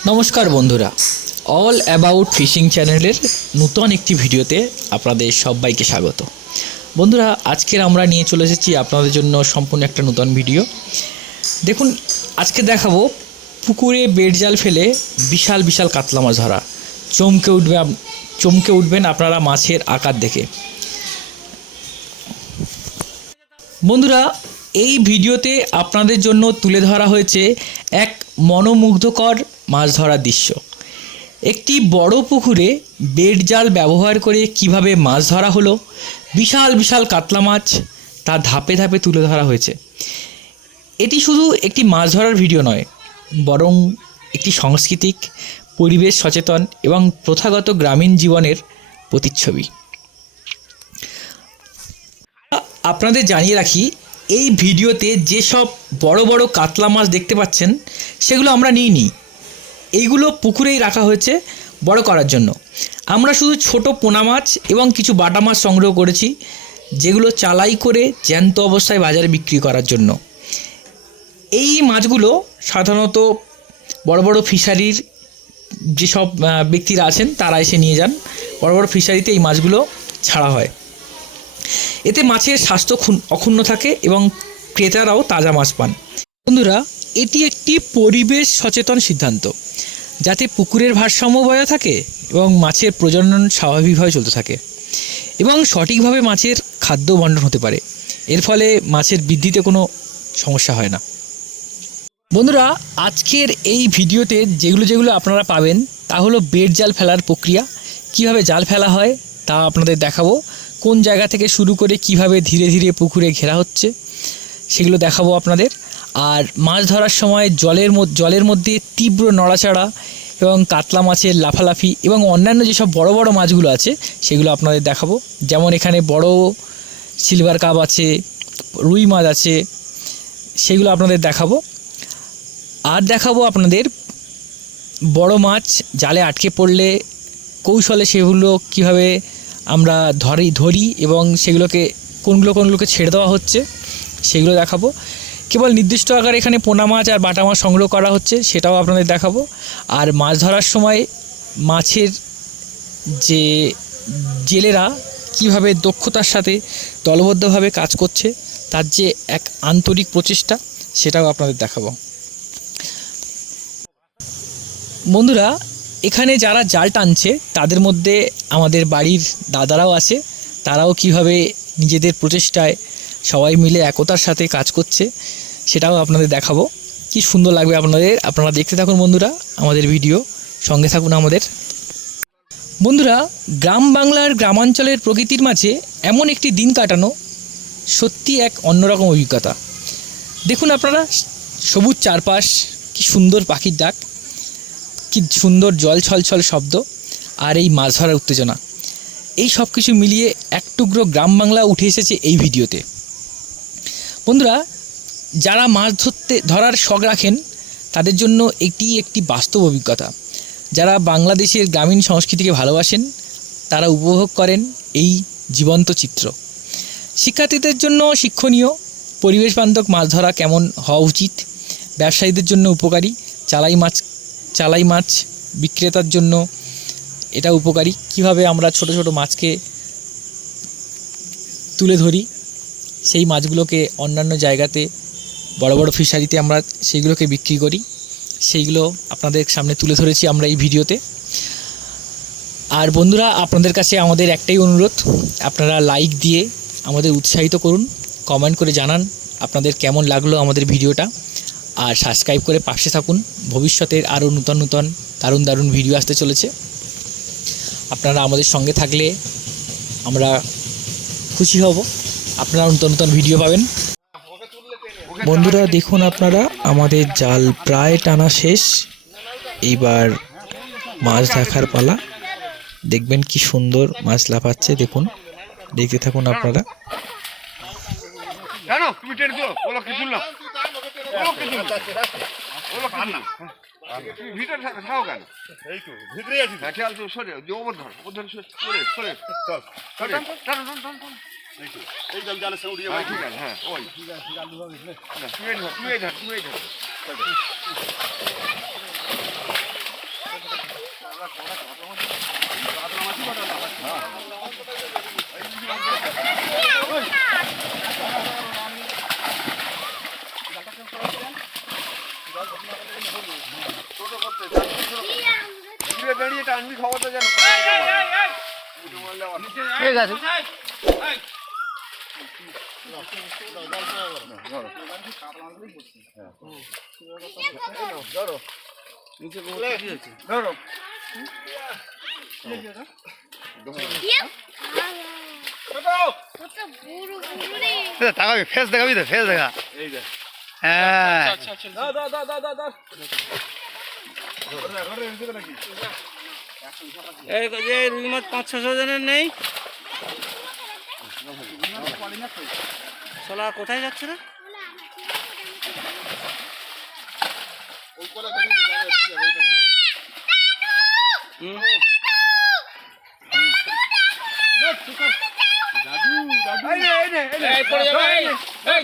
নমস্কার বন্ধুরা। All about fishing চ্যানেলের নূতন একটি ভিডিওতে আপনাদের সবাইকে স্বাগত। বন্ধুরা, আজকের আমরা নিয়ে চলে এসেছি আপনাদের জন্য সম্পূর্ণ একটা নূতন ভিডিও। দেখুন, আজকে দেখাবো পুকুরে বেড জাল ফেলে বিশাল বিশাল কাতলা মাছ ধরা। চমকে উঠবে চমকে উঠবেন আপনারা মাছের আকার দেখে। বন্ধুরা, এই ভিডিওতে আপনাদের জন্য তুলে ধরা হয়েছে এক মনোমুগ্ধকর মাছ ধরার দৃশ্য। একটি বড় পুকুরে বেড জাল ব্যবহার করে কীভাবে মাছ ধরা হলো, বিশাল বিশাল কাতলা মাছ তা ধাপে ধাপে তুলে ধরা হয়েছে। এটি শুধু একটি মাছ ধরার ভিডিও নয়, বরং একটি সাংস্কৃতিক, পরিবেশ সচেতন এবং প্রথাগত গ্রামীণ জীবনের প্রতিচ্ছবি। আপনাদের জানিয়ে রাখি, এই ভিডিওতে যেসব বড় বড় কাতলা মাছ দেখতে পাচ্ছেন, সেগুলো আমরা নিইনি। এইগুলো পুকুরেই রাখা হয়েছে বড় করার জন্য। আমরা শুধু ছোট পোনা মাছ এবং কিছু বাটা মাছ সংগ্রহ করেছি, যেগুলো চালাই করে জ্যান্ত অবস্থায় বাজারে বিক্রি করার জন্য। এই মাছগুলো সাধারণত বড় বড় ফিশারির যেসব ব্যক্তিরা আছেন, তারা এসে নিয়ে যান। বড় বড় ফিশারিতে এই মাছগুলো ছাড়া হয়। এতে মাছের স্বাস্থ্য অক্ষুণ্ণ থাকে এবং ক্রেতারাও তাজা মাছ পান। বন্ধুরা, এটি একটি পরিবেশ সচেতন সিদ্ধান্ত, যাতে পুকুরের ভারসাম্য বজায় থাকে এবং মাছের প্রজনন স্বাভাবিকভাবে চলতে থাকে এবং সঠিকভাবে মাছের খাদ্য বন্টন হতে পারে। এর ফলে মাছের বৃদ্ধিতে কোনো সমস্যা হয় না। বন্ধুরা, আজকের এই ভিডিওতে যেগুলো যেগুলো আপনারা পাবেন, তা হলো বেড জাল ফেলার প্রক্রিয়া, কীভাবে জাল ফেলা হয় তা আপনাদের দেখাবো, কোন জায়গা থেকে শুরু করে কীভাবে ধীরে ধীরে পুকুরে ঘেরা হচ্ছে, সেগুলো দেখাবো আপনাদের। আর মাছ ধরার সময় জলের জলের মধ্যে তীব্র নড়াচড়া এবং কাতলা মাছের লাফালাফি এবং অন্যান্য যেসব বড় বড় মাছগুলো আছে, সেগুলো আপনাদের দেখাবো। যেমন এখানে বড় সিলভার কাপ আছে, রুই মাছ আছে, সেগুলো আপনাদের দেখাবো। আর দেখাবো আপনাদের বড় মাছ জালে আটকে পড়লে কৌশলে সেগুলো কীভাবে আমরা ধরি ধরি এবং সেগুলোকে কোনগুলো কোনগুলোকে ছেড়ে দেওয়া হচ্ছে, সেগুলো দেখাবো। কেবল নির্দিষ্ট আকারে এখানে পোনা মাছ আর বাটা মাছ সংগ্রহ করা হচ্ছে, সেটাও আপনাদের দেখাবো। আর মাছ ধরার সময় মাছের যে জেলেরা কীভাবে দক্ষতার সাথে দলবদ্ধভাবে কাজ করছে, তার যে এক আন্তরিক প্রচেষ্টা, সেটাও আপনাদের দেখাবো। বন্ধুরা, এখানে যারা জাল টানছে, তাদের মধ্যে আমাদের বাড়ির দাদারাও আছে। তারাও কীভাবে নিজেদের প্রচেষ্টায় সবাই মিলে একতার সাথে কাজ করছে সেটাও আপনাদের দেখাবো। কি সুন্দর লাগবে আপনাদের। আপনারা দেখতে থাকুন বন্ধুরা আমাদের ভিডিও। সঙ্গে থাকুন আমাদের। বন্ধুরা, গ্রাম বাংলার গ্রামাঞ্চলের প্রকৃতির মাঝে এমন একটি দিন কাটানো সত্যি এক অন্যরকম অভিজ্ঞতা। দেখুন আপনারা, সবুজ চারপাশ, কি সুন্দর পাখির ডাক, কি সুন্দর জল ছলছল শব্দ, আর এই মাছ ধরার উত্তেজনা। এই সব কিছু মিলিয়ে এক টুকরো গ্রাম বাংলা উঠে এসেছে এই ভিডিওতে। বন্ধুরা যারা মাছ ধরতে, ধরার শখ রাখেন, তাদের জন্য এটি একটি বাস্তব অভিজ্ঞতা। যারা বাংলাদেশের গ্রামীণ সংস্কৃতিকে ভালোবাসেন, তারা উপভোগ করেন এই জীবন্ত চিত্র। শিক্ষার্থীদের জন্য শিক্ষণীয় পরিবেশ বান্ধব মাছ ধরা কেমন হওয়া উচিত? ব্যবসায়ীদের জন্য উপকারী? চালাই মাছ চালাই মাছ বিক্রেতার জন্য এটা উপকারী? কীভাবে আমরা ছোট ছোট মাছকে তুলে ধরি? সেই মাছগুলোকে অন্যান্য জায়গাতে বড় বড় ফিশারিতে আমরা সেইগুলোকে বিক্রি করি। সেইগুলো আপনাদের সামনে তুলে ধরেছি আমরা এই ভিডিওতে। আর বন্ধুরা, আপনাদের কাছে আমাদের একটাই অনুরোধ, আপনারা লাইক দিয়ে আমাদের উৎসাহিত করুন কমেন্ট করে জানান আপনাদের কেমন লাগল আমাদের ভিডিওটা। আর সাবস্ক্রাইব করে পাশে থাকুন, ভবিষ্যতের আরও নূতন নূতন দারুণ দারুণ ভিডিও আসতে চলেছে। আপনারা আমাদের সঙ্গে থাকলে আমরা খুশি হব। আপনারা নূতন নূতন ভিডিও পাবেন। বন্ধুরা দেখুন আপনারা আমাদের জাল প্রায় টানা শেষ। এইবার মাছ দেখার পালা। দেখবেন কি সুন্দর মাছ লাফাচ্ছে দেখুন। দেখতে থাকুন আপনারা। ভিতরে থাকো থাকো কেন? এই তো ভিতরে আছি খেয়াল তো সরে ওপর ধর ওপর ধরে সরে সরে এই জল জালে সে উড়িয়ে হ্যাঁ ঠিক আছে। হ্যাঁ ওই না, তুই এই। ধর তুই ধর তুই ধর খবরটা যেন ঠিক আছে হ্যাঁ। রুই মাছ পাঁচ ছশো জনের নেই। সোলা কোথায় যাচ্ছে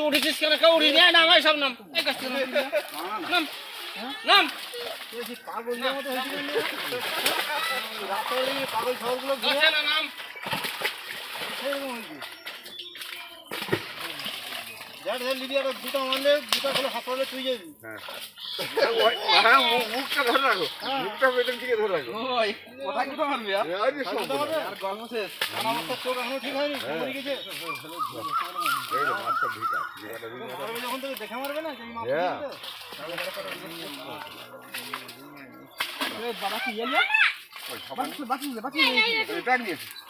উঠেছিস কেন? কেউ উঠিনি, এই নাম, এই সব নাম। এই গাছ থেকে নাম। নাম, নাম। গাছে না, নাম। হ্যাঁ মু- মুখটা ধরে রাখো মুখটা পেটের দিকে ধরে রাখো এই যে সব বলে। এই রে, মাছটা ভিটা। ভিটাটা ভিটা। হ্যাঁ। এই ব্যাগ নিয়েছি। এই, এই, এই, এই নে। এই লে, লে, রুই মাছ লে পাবি।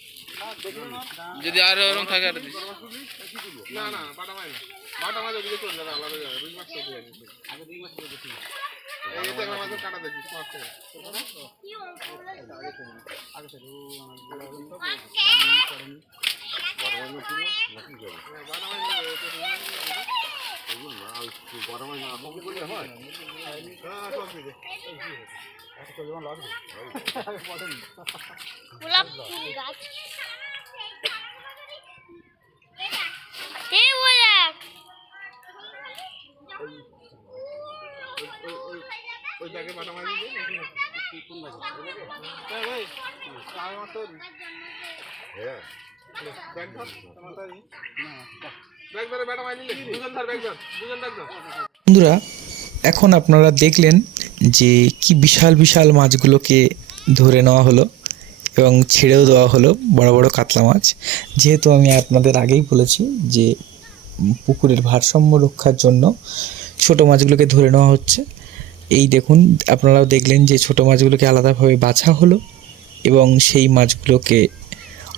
যদি আর ওরকম থাকে আর দিস। না না বাটা মাছ বাটা মাছ ওদিকে চলে যাবে আলাদা যাবে রুই মাছ তো ওদিকে আছে। এই যে একটা মাছের কাঁটা দেখিস মাছ থেকে। আগে ফুল আগে এই গোলাপ ওই ব্যাগে বাটা মাছ দিয়ে দে, বন্ধুরা, এখন আপনারা দেখলেন যে কি বিশাল বিশাল মাছগুলোকে ধরে নেওয়া হলো এবং ছেড়েও দেওয়া হলো বড় বড় কাতলা মাছ। যেহেতু আমি আপনাদের আগেই বলেছি যে পুকুরের ভারসাম্য রক্ষার জন্য ছোট মাছগুলোকে ধরে নেওয়া হচ্ছে, এই দেখুন, আপনারাও দেখলেন যে ছোট মাছগুলোকে আলাদাভাবে বাছা হলো এবং সেই মাছগুলোকে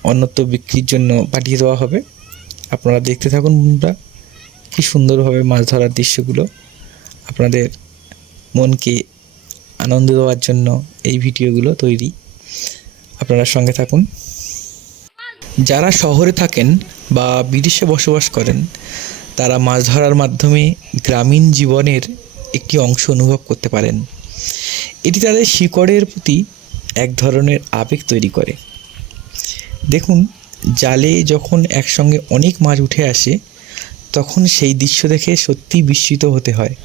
অন্যত্র বিক্রির জন্য পাঠিয়ে দেওয়া হবে। আপনারা দেখতে থাকুন বন্ধুরা, কি সুন্দরভাবে মাছ ধরার দৃশ্যগুলো আপনাদের মনকে আনন্দ দেওয়ার জন্য এই ভিডিওগুলো তৈরি। আপনারা সঙ্গে থাকুন। যারা শহরে থাকেন বা বিদেশে বসবাস করেন, তারা মাছ ধরার মাধ্যমে গ্রামীণ জীবনের একটি অংশ অনুভব করতে পারেন। এটি তাদের শিকড়ের প্রতি এক ধরনের আবেগ তৈরি করে। দেখুন জালে যখন একসঙ্গে অনেক মাছ উঠে আসে, তখন সেই দৃশ্য দেখে সত্যি বিস্মিত হতে হয়।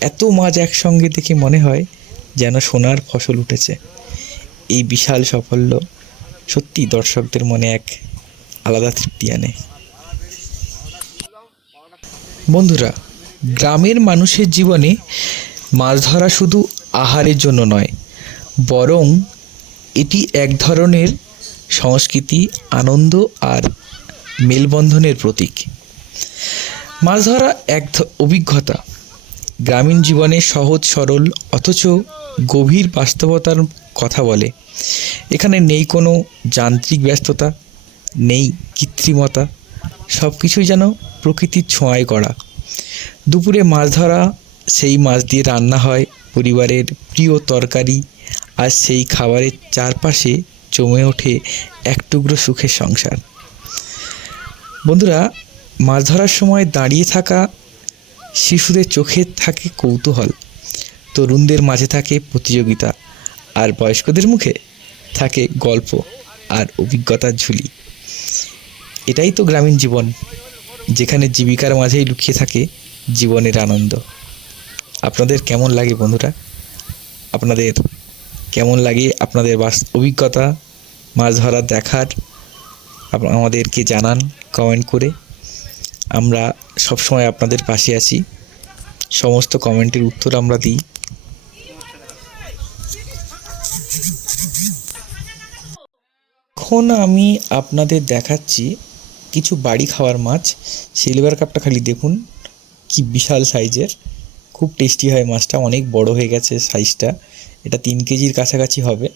এত মাছ একসঙ্গে দেখে মনে হয় যেন সোনার ফসল উঠেছে। এই বিশাল সাফল্য সত্যি দর্শকদের মনে এক আলাদা তৃপ্তি আনে। বন্ধুরা, গ্রামের মানুষের জীবনে মাছ ধরা শুধু আহারের জন্য নয়, বরং এটি এক ধরনের সংস্কৃতি, আনন্দ আর মেলবন্ধনের প্রতীক। মাছ ধরা এক অভিজ্ঞতা। গ্রামীণ জীবনে সহজ, সরল, অথচ গভীর বাস্তবতার কথা বলে। এখানে নেই কোনো যান্ত্রিক ব্যস্ততা, নেই কৃত্রিমতা। সব কিছুই যেন প্রকৃতির ছোঁয়ায় করা দুপুরে মাছ ধরা সেই মাছ দিয়ে রান্না হয় পরিবারের প্রিয় তরকারি আর সেই খাবারের চারপাশে জমে ওঠে এক টুকরো সুখের সংসার। বন্ধুরা, মাছ ধরার সময় দাঁড়িয়ে থাকা শিশুদের চোখে থাকে কৌতূহল। তরুণদের মাঝে থাকে প্রতিযোগিতা, আর বয়স্কদের মুখে থাকে গল্প আর অভিজ্ঞতার ঝুলি। এটাই তো গ্রামীণ জীবন, যেখানে জীবিকার মাঝেই লুকিয়ে থাকে জীবনের আনন্দ। আপনাদের কেমন লাগে বন্ধুরা? আপনাদের কেমন লাগে আপনাদের বাস অভিজ্ঞতা মাছ ধরা দেখার আমাদেরকে জানান কমেন্ট করে। আমরা সবসময় আপনাদের পাশে আছি। সমস্ত কমেন্টের উত্তর আমরা দিই। এখন আমি আপনাদের দেখাচ্ছি কিছু বাড়ি খাওয়ার মাছ। সিলভার কাপটা খালি দেখুন, কি বিশাল সাইজের খুব টেস্টি হয় মাছটা, অনেক বড় হয়ে গেছে সাইজটা এটা তিন কেজির কাছাকাছি হবে।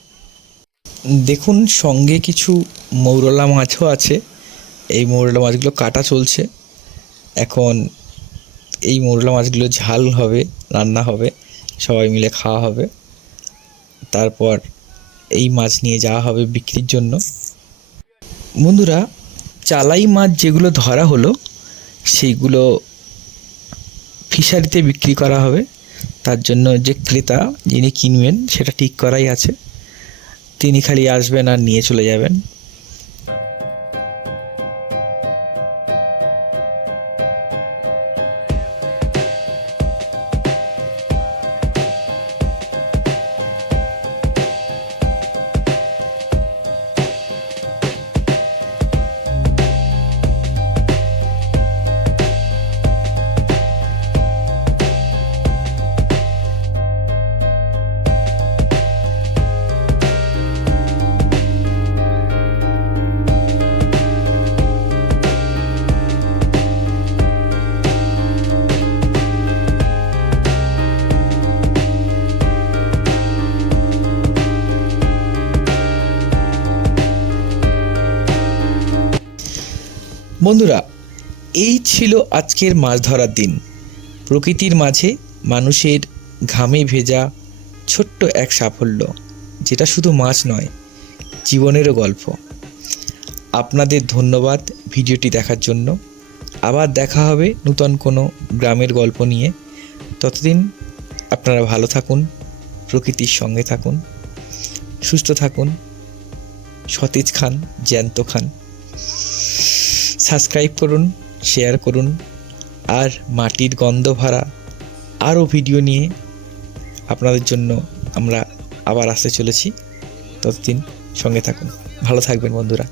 দেখুন, সঙ্গে কিছু মৌরলা মাছও আছে। এই মৌরলা মাছগুলো কাটা চলছে। এখন এই মৌরলা মাছগুলো ঝাল হবে, রান্না হবে, সবাই মিলে খাওয়া হবে। তারপর এই মাছ নিয়ে যাওয়া হবে বিক্রির জন্য। বন্ধুরা, চালাই মাছ যেগুলো ধরা হলো, সেইগুলো ফিশারিতে বিক্রি করা হবে। তার জন্য যে ক্রেতা যিনি কিনবেন, সেটা ঠিক করাই আছে। তিনি খালি আসবেন আর নিয়ে চলে যাবেন। বন্ধুরা, এই ছিল আজকের মাছ ধরার দিন। প্রকৃতির মাঝে মানুষের ঘামে ভেজা ছোট্ট এক সাফল্য, যেটা শুধু মাছ নয়, জীবনেরও গল্প। আপনাদের ধন্যবাদ ভিডিওটি দেখার জন্য। আবার দেখা হবে নূতন কোনো গ্রামের গল্প নিয়ে। ততদিন আপনারা ভালো থাকুন, প্রকৃতির সঙ্গে থাকুন, সুস্থ থাকুন। সতেজ খান, জ্যান্ত খান। সাবস্ক্রাইব করুন শেয়ার করুন, আর মাটির গন্ধ ভরা আরও ভিডিও নিয়ে আপনাদের জন্য আমরা আবার আসতে চলেছি। ততদিন সঙ্গে থাকুন। ভালো থাকবেন বন্ধুরা।